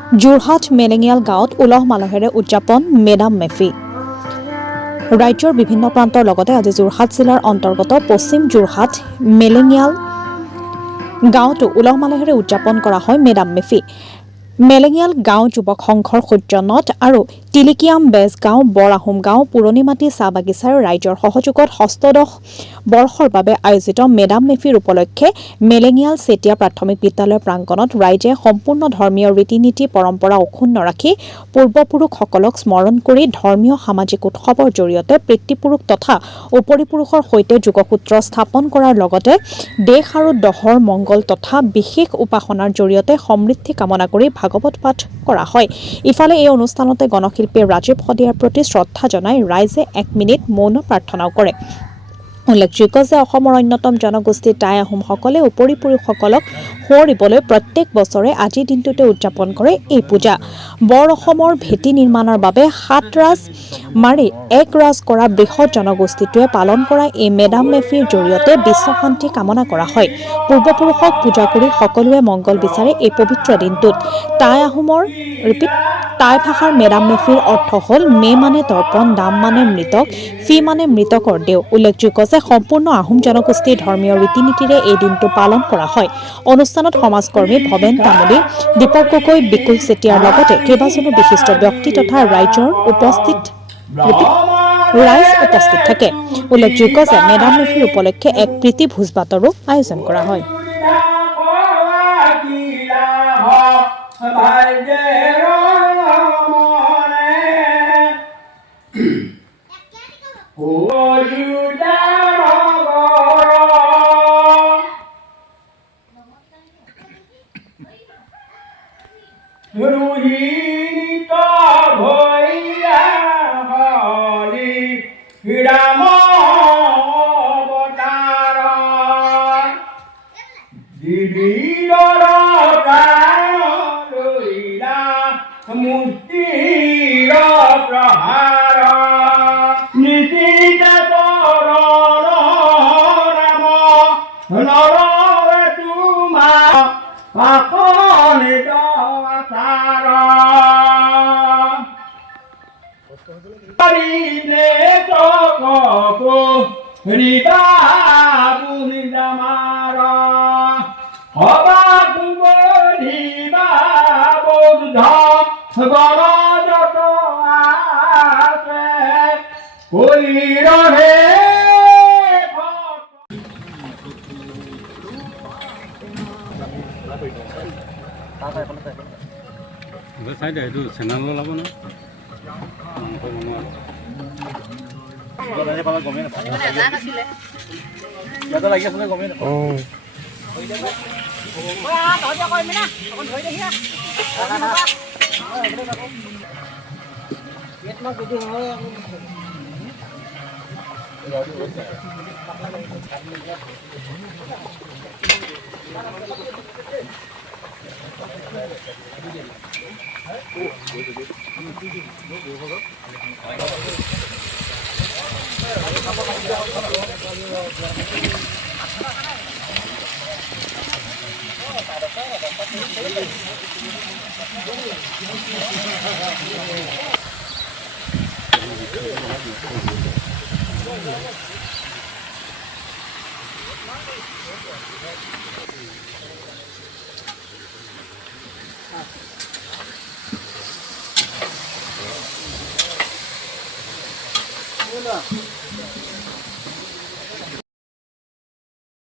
যোৰহাট মেলেঙিয়াল গাঁৱত উলহ মালহেৰে উদযাপন মেডাম মেফি। ৰাজ্যৰ বিভিন্ন প্ৰান্তৰ লগতে আজি যোৰহাট জিলাৰ অন্তৰ্গত পশ্চিম যোৰহাট মেলেঙিয়াল গাঁৱতো উলহ মালহেৰে উদযাপন কৰা হয় মেডাম মেফি। মেলেঙিয়াল গাঁও যুৱক সংঘৰ সূৰ্যনট আৰু তিলিকিয়াম বেজগাঁও বৰ আহোম গাঁও পুৰণিমাটি চাহ বাগিচাৰ ৰাইজৰ সহযোগত ষষ্ঠদশ বৰ্ষৰ বাবে আয়োজিত মেডাম মেফিৰ উপলক্ষে মেলেঙিয়াল চেতিয়া প্ৰাথমিক বিদ্যালয় প্ৰাংগণত ৰাইজে সম্পূৰ্ণ ধৰ্মীয় ৰীতি নীতি পৰম্পৰা অক্ষুণ্ণ ৰাখি পূৰ্বপুৰুষসকলক স্মৰণ কৰি ধৰ্মীয় সামাজিক উৎসৱৰ জৰিয়তে পিতৃপুৰুষ তথা উপৰিপুৰুষৰ সৈতে যোগসূত্ৰ স্থাপন কৰাৰ লগতে দেশ আৰু দহৰ মংগল তথা বিশেষ উপাসনাৰ জৰিয়তে সমৃদ্ধি কামনা কৰি ভাগৱত পাঠ কৰা হয়। ইফালে এই অনুষ্ঠানতে গণশিল্পী ৰাজীৱ শদিয়াৰ প্ৰতি শ্ৰদ্ধা জনাই ৰাইজে 1 মিনিট মৌন প্ৰাৰ্থনাও কৰে। উল্লেখযোগ্য যে অসমৰ অন্যতম জনগোষ্ঠী টাই আহোমসকলে উপৰিপুৰুষসকলক সোঁৱৰিবলৈ প্ৰত্যেক বছৰে আজিৰ দিনটোতে উদযাপন কৰে এই পূজা। বৰ অসমৰ ভেটি নিৰ্মাণৰ বাবে 7 ৰাজ মাৰি 1 ৰাজ কৰা বৃহৎ জনগোষ্ঠীটোৱে পালন কৰা এই মেডাম মেফিৰ জৰিয়তে বিশ্ব শান্তি কামনা কৰা হয়। পূৰ্বপুৰুষক পূজা কৰি সকলোৱে মংগল বিচাৰে এই পবিত্ৰ দিনটোত। টাই ভাষাৰ মেডাম মেফিৰ অৰ্থ হ'ল মে মানে তৰ্পণ, দাম মানে মৃতক, ফি মানে মৃতকৰ দেও। উল্লেখযোগ্য যে সম্পূৰ্ণ আহোম জনগোষ্ঠীৰ ধৰ্মীয় ৰীতি নীতিৰে এই দিনটো পালন কৰা হয়। অনুষ্ঠানত সমাজকৰ্মী ভৱেন তামুলী, দীপক গগৈ, বিকুল চেতিয়াৰ লগতে কেইবাজনো বিশিষ্ট ব্যক্তি তথা ৰাইজ উপস্থিত থাকে। উল্লেখযোগ্য যে মেডাম মেফিৰ উপলক্ষে এক প্ৰীতি ভোজ ভাতৰো আয়োজন কৰা হয়। ৰোহিত ভৈয়া হৰি ৰাম অৱতাৰ দিবিৰৰ প্ৰাণ লৈলা মুক্তিৰ প্ৰহাৰ নিশিত ৰাম নৰ তোমাৰ চাই দে এইটো চেনেল ওলাব ন